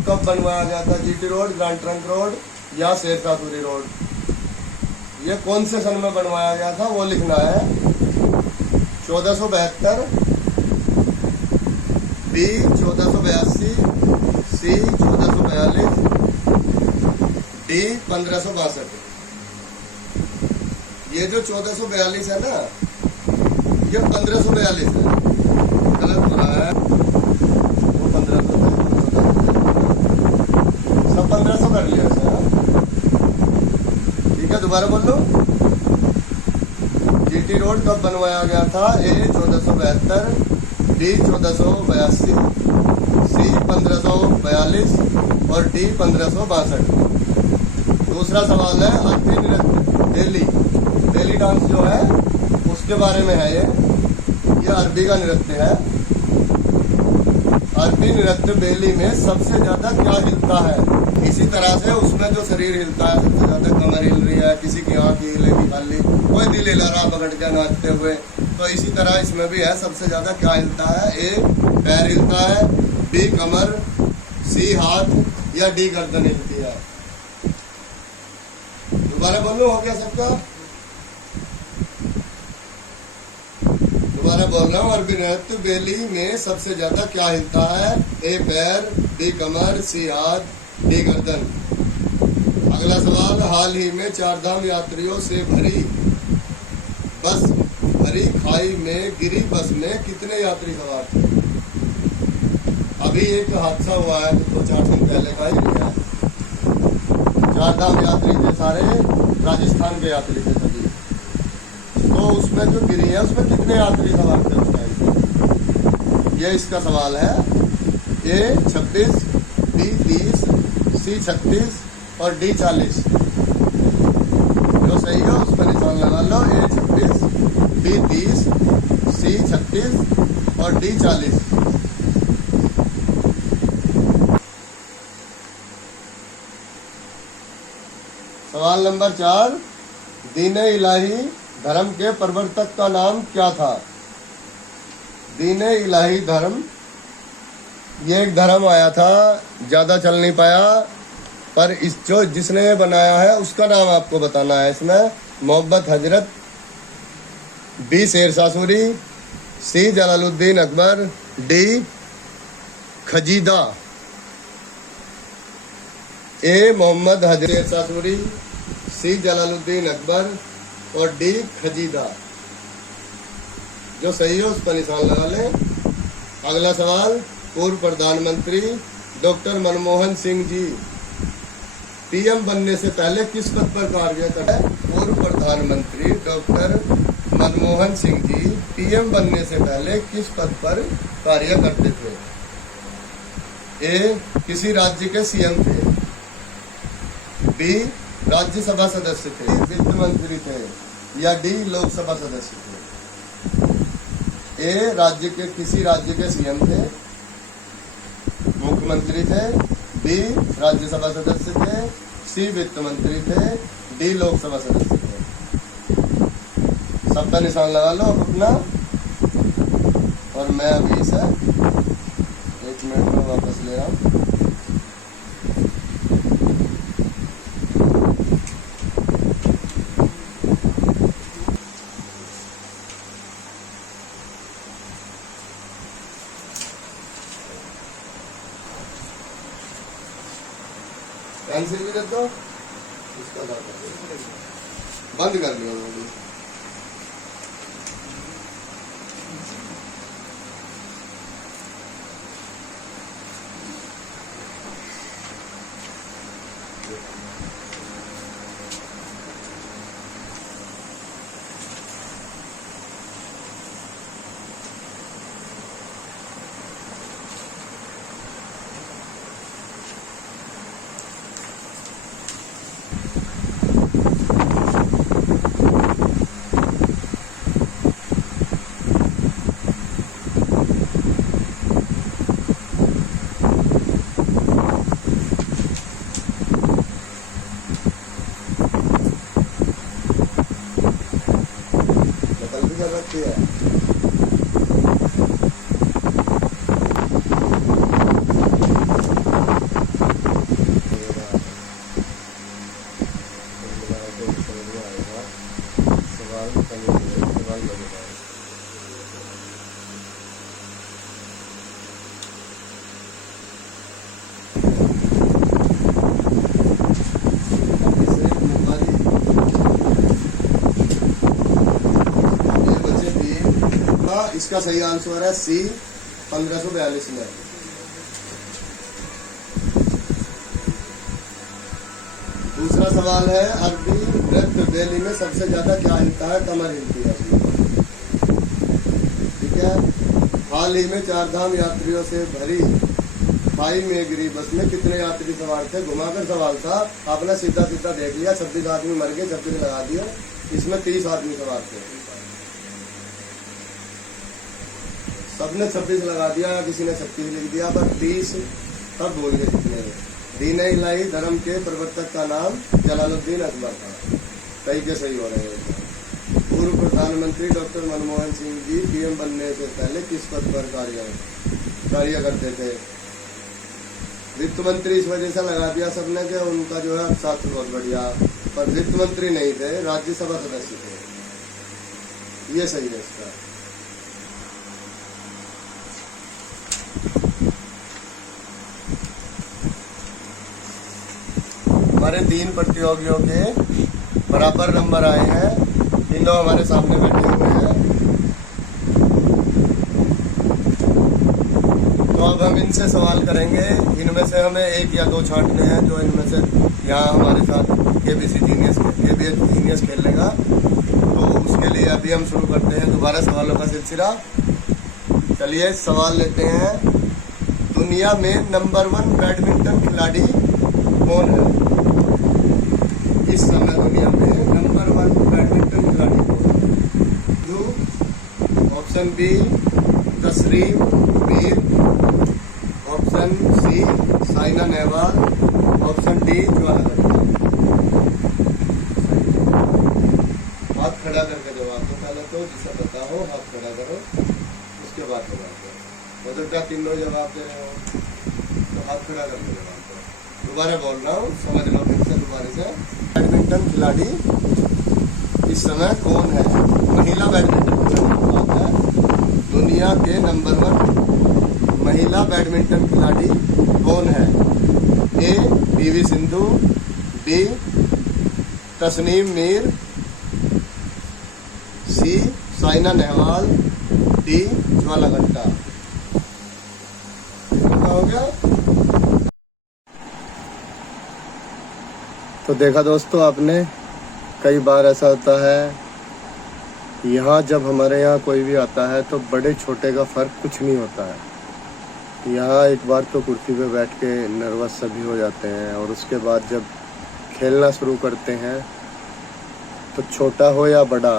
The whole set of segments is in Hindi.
कब बनवाया गया था? GT road, grand trunk road या शेरशाहपुरी रोड? ये कौन से सन में बनवाया गया था वो लिखना है। 1472, बी 1482, सी 1442, डी 1562। ये जो 1442 है ना, ये 1542 है, गलत हो रहा है। वो 1500 सब 1500 कर लिया इसे। ठीक है, दोबारा बोल लो। जीटी रोड कब बनवाया गया था? ए 1472, बी 1482, सी 1542 और डी 1562। दूसरा सवाल है अरबी नृत्य बेली। बेली डांस जो है उसके बारे में है। ये अरबी का नृत्य है। अरबी नृत्य बेली में सबसे ज्यादा क्या हिलता है? इसी तरह से उसमें जो शरीर हिलता है सबसे ज्यादा, कमर हिल रही है, किसी की आंख हिलेगी खाली, कोई दिल हिला रहा पकड़ के नाचते हुए। तो इसी तरह इसमें भी है, सबसे ज्यादा क्या हिलता है? ए पैर हिलता है, बी कमर, सी हाथ या डी गर्दन हिलती है। दोबारा बोलो, हो गया सबका? दोबारा बोल रहा हूँ। अरबी नृत्य बेली में सबसे ज्यादा क्या हिलता है? ए पैर, बी कमर, सी हाथ, डी गर्दन। अगला सवाल, हाल ही में चारधाम यात्रियों से भरी बस भरी खाई में गिरी बस में कितने यात्री सवार थे? अभी एक हादसा हुआ है तो 4 दिन पहले का ही है। चारधाम यात्री थे सारे, राजस्थान के यात्री थे सभी। तो उसमें जो गिरी है उसमें कितने यात्री सवार थे उस टाइम? ये इसका सवाल है। ए 26, बी 30, सी 36 और डी 40। जो सही है उस पर निशान लगा लो। ए 26, बी 30, सी 36 और डी 40। सवाल नंबर 4, दीन इलाही धर्म के प्रवर्तक का नाम क्या था? दीन इलाही धर्म, ये एक धर्म आया था, ज्यादा चल नहीं पाया, पर इस जो जिसने बनाया है उसका नाम आपको बताना है इसमें। मोहम्मद हजरत, बी शेरशाह सूरी, सी जलालुद्दीन अकबर, डी खजीदा। ए मोहम्मद हजरत शेरशाह सूरी, सी जलालुद्दीन अकबर और डी खजीदा। जो सही है उस पर निशान लगा लें। अगला सवाल, पूर्व प्रधानमंत्री डॉक्टर मनमोहन सिंह जी पीएम बनने से पहले किस पद पर कार्य करते हैं? पूर्व प्रधानमंत्री डॉक्टर मनमोहन सिंह जी पीएम बनने से पहले किस पद पर कार्य करते थे? ए किसी राज्य के सीएम थे, बी राज्यसभा सदस्य थे, वित्त मंत्री थे, या डी लोकसभा सदस्य थे? ए राज्य के किसी राज्य के सीएम थे, मुख्यमंत्री थे, बी राज्यसभा सदस्य थे, सी वित्त मंत्री थे, डी लोकसभा सदस्य थे। सबका निशान लगा लो अपना। और मैं अभी इसे 1 मिनट में वापस ले रहा हूँ। पेंसिल भी दे दो, इसका बंद कर लिया। इसका सही आंसर है सी 1542 में। दूसरा सवाल है अरबी नृत्य बैली में सबसे ज्यादा क्या हिलता है? कमर हिलती है। ठीक है। हाल ही में 4 धाम यात्रियों से भरी भाई मेघरी बस में कितने यात्री सवार थे? घुमाकर सवाल था, आपने सीधा सीधा देख लिया। 26 आदमी मर गए, 26 लगा दिए। इसमें 30 आदमी सवार थे। सबने 26 लगा दिया, किसी ने 36 लिख दिया, पर 30 तब बोल गए कितने। दीन इलाही धर्म के प्रवर्तक का नाम जलालुद्दीन अकबर था। कई के सही हो रहे हैं। पूर्व प्रधानमंत्री डॉक्टर मनमोहन सिंह जी पीएम बनने से पहले किस पद पर कार्य करते थे? वित्त मंत्री इस वजह से लगा दिया सबने कि उनका जो है अर्थशास्त्र बहुत बढ़िया, पर वित्त मंत्री नहीं थे, राज्यसभा सदस्य थे। ये सही है इसका। हमारे 3 प्रतियोगियों के बराबर नंबर आए हैं। तीनों हमारे सामने बैठे हुए हैं। तो अब हम इनसे सवाल करेंगे। इनमें से हमें 1 या 2 छांटने हैं जो इनमें से यहाँ हमारे साथ केबीएस जीनियस खेल लेगा। तो उसके लिए अभी हम शुरू करते हैं दोबारा सवालों का सिलसिला। चलिए सवाल लेते हैं। दुनिया में नंबर 1 बैडमिंटन खिलाड़ी कौन है? इस समय दुनिया में नंबर 1 बैडमिंटन खिलाड़ी कौन है? जो option B Tasreem Mir, option C Saina Nehwal, option D Jwala Datta. हाथ खड़ा करके जवाब दो। पहले तो जिसे पता हो हाथ खड़ा करो, उसके बाद जवाब दो। मतलब क्या तीनों जवाब दे रहे हो तो हाथ खड़ा करके जवाब दो। दोबारा बोल रहा हूँ, समझ लो फिर से दोबारा से। बैडमिंटन खिलाड़ी इस समय कौन है? महिला बैडमिंटन खिलाड़ी है। दुनिया के नंबर 1 महिला बैडमिंटन खिलाड़ी कौन है? ए पीवी सिंधु, बी तस्नीम मीर, सी साइना नेहवाल, डी ज्वाला दत्ता। हो गया। तो देखा दोस्तों आपने, कई बार ऐसा होता है यहाँ जब हमारे यहाँ कोई भी आता है तो बड़े छोटे का फ़र्क कुछ नहीं होता है। यहाँ एक बार तो कुर्सी पे बैठ के नर्वस सभी हो जाते हैं, और उसके बाद जब खेलना शुरू करते हैं तो छोटा हो या बड़ा,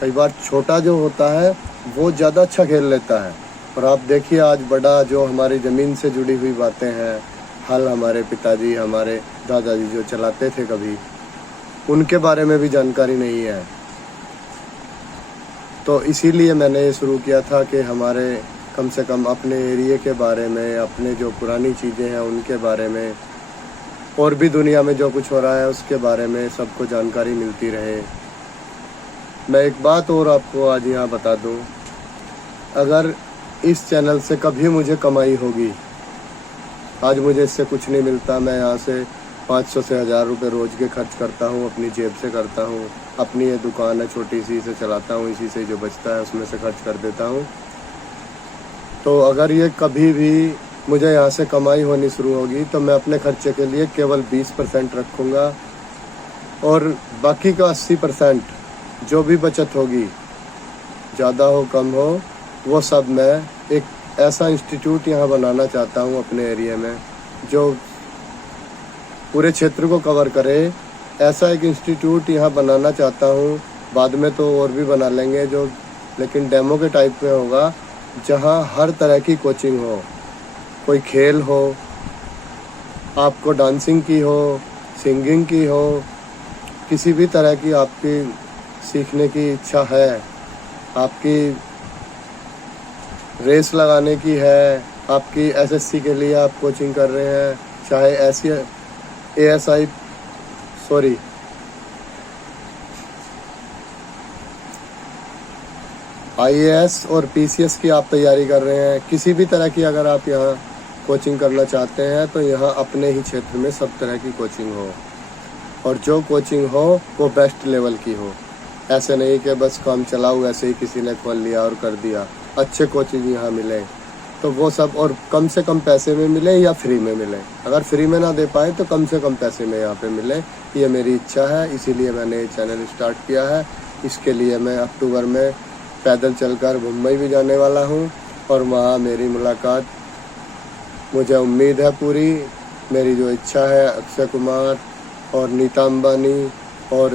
कई बार छोटा जो होता है वो ज़्यादा अच्छा खेल लेता है। और आप देखिए आज बड़ा जो हमारी ज़मीन से जुड़ी हुई बातें हैं, हल हमारे पिताजी हमारे दादाजी जो चलाते थे कभी, उनके बारे में भी जानकारी नहीं है। तो इसीलिए मैंने ये शुरू किया था कि हमारे कम से कम अपने एरिया के बारे में, अपने जो पुरानी चीज़ें हैं उनके बारे में, और भी दुनिया में जो कुछ हो रहा है उसके बारे में सबको जानकारी मिलती रहे। मैं एक बात और आपको आज यहाँ बता दूँ, अगर इस चैनल से कभी मुझे कमाई होगी, आज मुझे इससे कुछ नहीं मिलता, मैं यहाँ से 500 से 1000 रुपये रोज़ के खर्च करता हूँ, अपनी जेब से करता हूँ। अपनी ये दुकान है छोटी सी, इसे चलाता हूँ, इसी से जो बचता है उसमें से खर्च कर देता हूँ। तो अगर ये कभी भी मुझे यहाँ से कमाई होनी शुरू होगी तो मैं अपने खर्चे के लिए केवल 20% रखूँगा, और बाकी का 80% जो भी बचत होगी, ज़्यादा हो कम हो, वो सब मैं एक ऐसा इंस्टीट्यूट यहाँ बनाना चाहता हूँ अपने एरिया में जो पूरे क्षेत्र को कवर करे। ऐसा एक इंस्टीट्यूट यहाँ बनाना चाहता हूँ। बाद में तो और भी बना लेंगे जो, लेकिन डेमो के टाइप में होगा, जहाँ हर तरह की कोचिंग हो। कोई खेल हो, आपको डांसिंग की हो, सिंगिंग की हो, किसी भी तरह की आपकी सीखने की इच्छा है, आपकी रेस लगाने की है, आपकी एसएससी के लिए आप कोचिंग कर रहे हैं, चाहे आईएएस और पीसीएस की आप तैयारी कर रहे हैं, किसी भी तरह की अगर आप यहाँ कोचिंग करना चाहते हैं तो यहाँ अपने ही क्षेत्र में सब तरह की कोचिंग हो, और जो कोचिंग हो वो बेस्ट लेवल की हो। ऐसे नहीं कि बस काम चलाओ, ऐसे ही किसी ने खोल लिया और कर दिया। अच्छे कोचिंग यहाँ मिले, तो वो सब, और कम से कम पैसे में मिले या फ्री में मिले। अगर फ्री में ना दे पाए तो कम से कम पैसे में यहाँ पे मिले, ये मेरी इच्छा है। इसीलिए मैंने ये चैनल स्टार्ट किया है। इसके लिए मैं अक्टूबर में पैदल चलकर मुंबई भी जाने वाला हूँ और वहाँ मेरी मुलाकात, मुझे उम्मीद है पूरी, मेरी जो इच्छा है अक्षय कुमार और नीता अंबानी और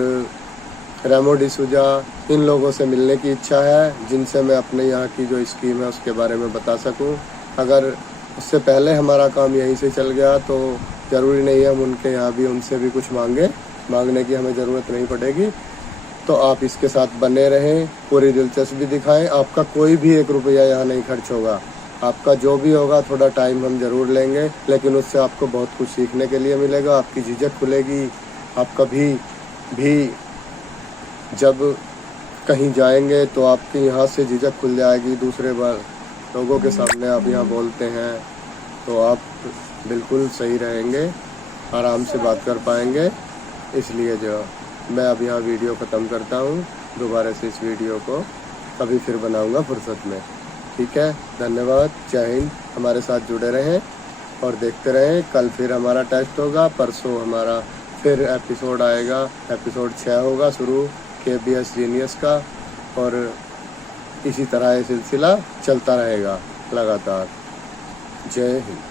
रेमो डिसूजा, इन लोगों से मिलने की इच्छा है, जिनसे मैं अपने यहाँ की जो स्कीम है उसके बारे में बता सकूं। अगर उससे पहले हमारा काम यहीं से चल गया तो ज़रूरी नहीं है हम उनके यहाँ भी उनसे भी कुछ मांगने की हमें ज़रूरत नहीं पड़ेगी। तो आप इसके साथ बने रहें, पूरी दिलचस्पी दिखाएं। आपका कोई भी 1 रुपया यहाँ नहीं खर्च होगा, आपका जो भी होगा थोड़ा टाइम हम ज़रूर लेंगे, लेकिन उससे आपको बहुत कुछ सीखने के लिए मिलेगा। आपकी झिझक खुलेगी, आप कभी भी जब कहीं जाएंगे तो आपके यहाँ से झिझक खुल जाएगी। दूसरे बार लोगों के सामने आप यहाँ बोलते हैं तो आप बिल्कुल सही रहेंगे, आराम से बात कर पाएंगे। इसलिए जो मैं अब यहाँ वीडियो ख़त्म करता हूँ, दोबारा से इस वीडियो को कभी फिर बनाऊँगा फुर्सत में। ठीक है, धन्यवाद, जय हिंद। हमारे साथ जुड़े रहें और देखते रहें। कल फिर हमारा टेस्ट होगा, परसों हमारा फिर एपिसोड आएगा, एपिसोड 6 होगा शुरू KBS जीनियस का, और इसी तरह ये सिलसिला चलता रहेगा लगातार। जय हिंद।